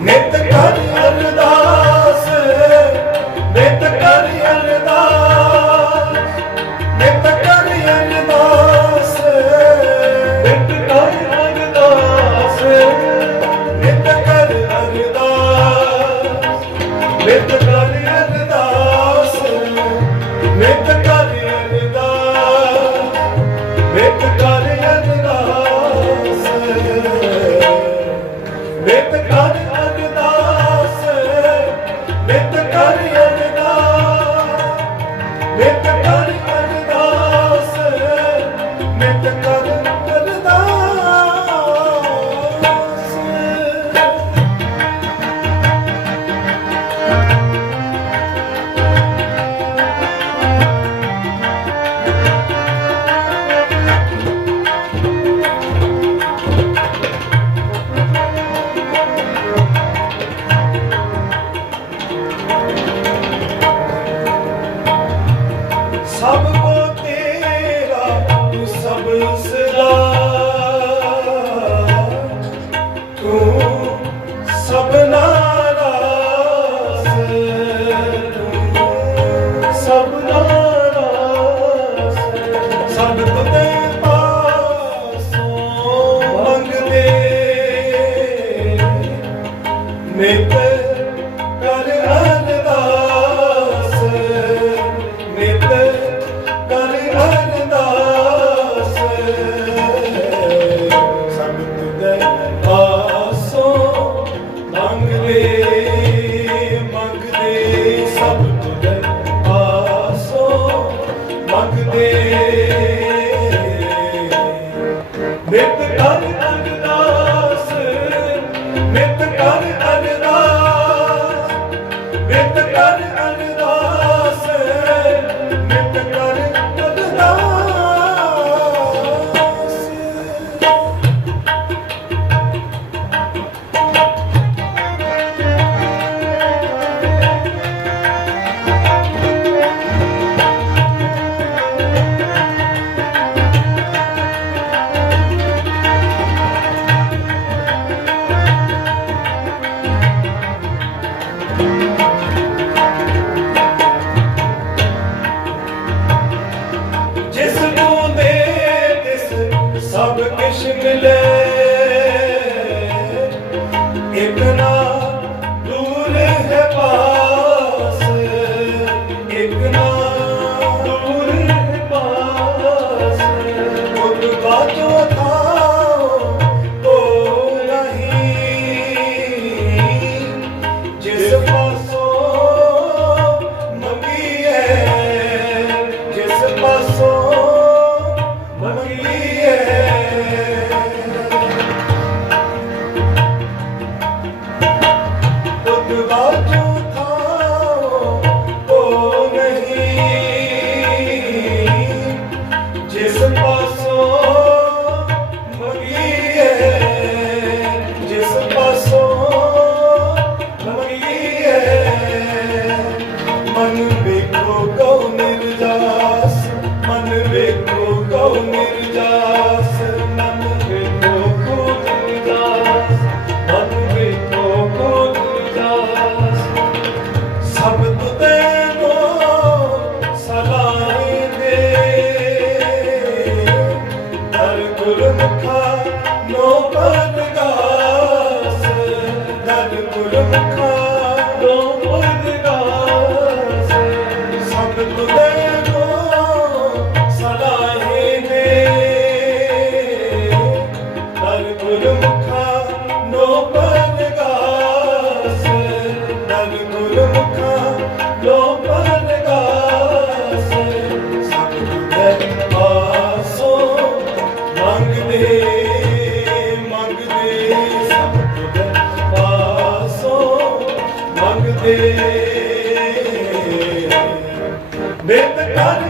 ਨਿਤ ਕਰ ਅਰਦਾਸ ਨਿਤ ਕਰ ਅਰਦਾਸ ਨਿਤ ਕਰ इतना se posso. ਬਿੰਦ ਕਰ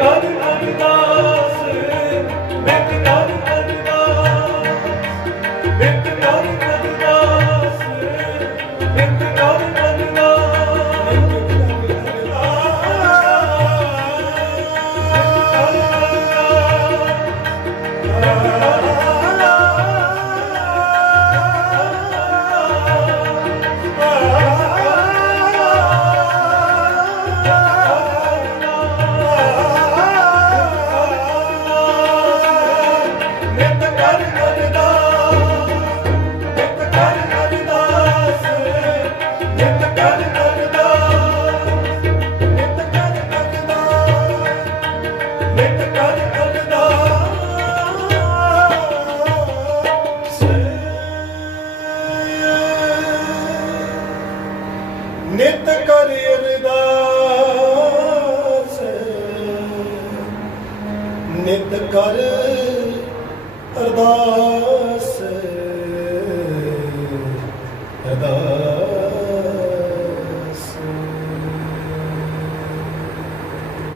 ਨਿਤ ਕਰ ਅਰਦਾਸ। ਅਰਦਾਸ।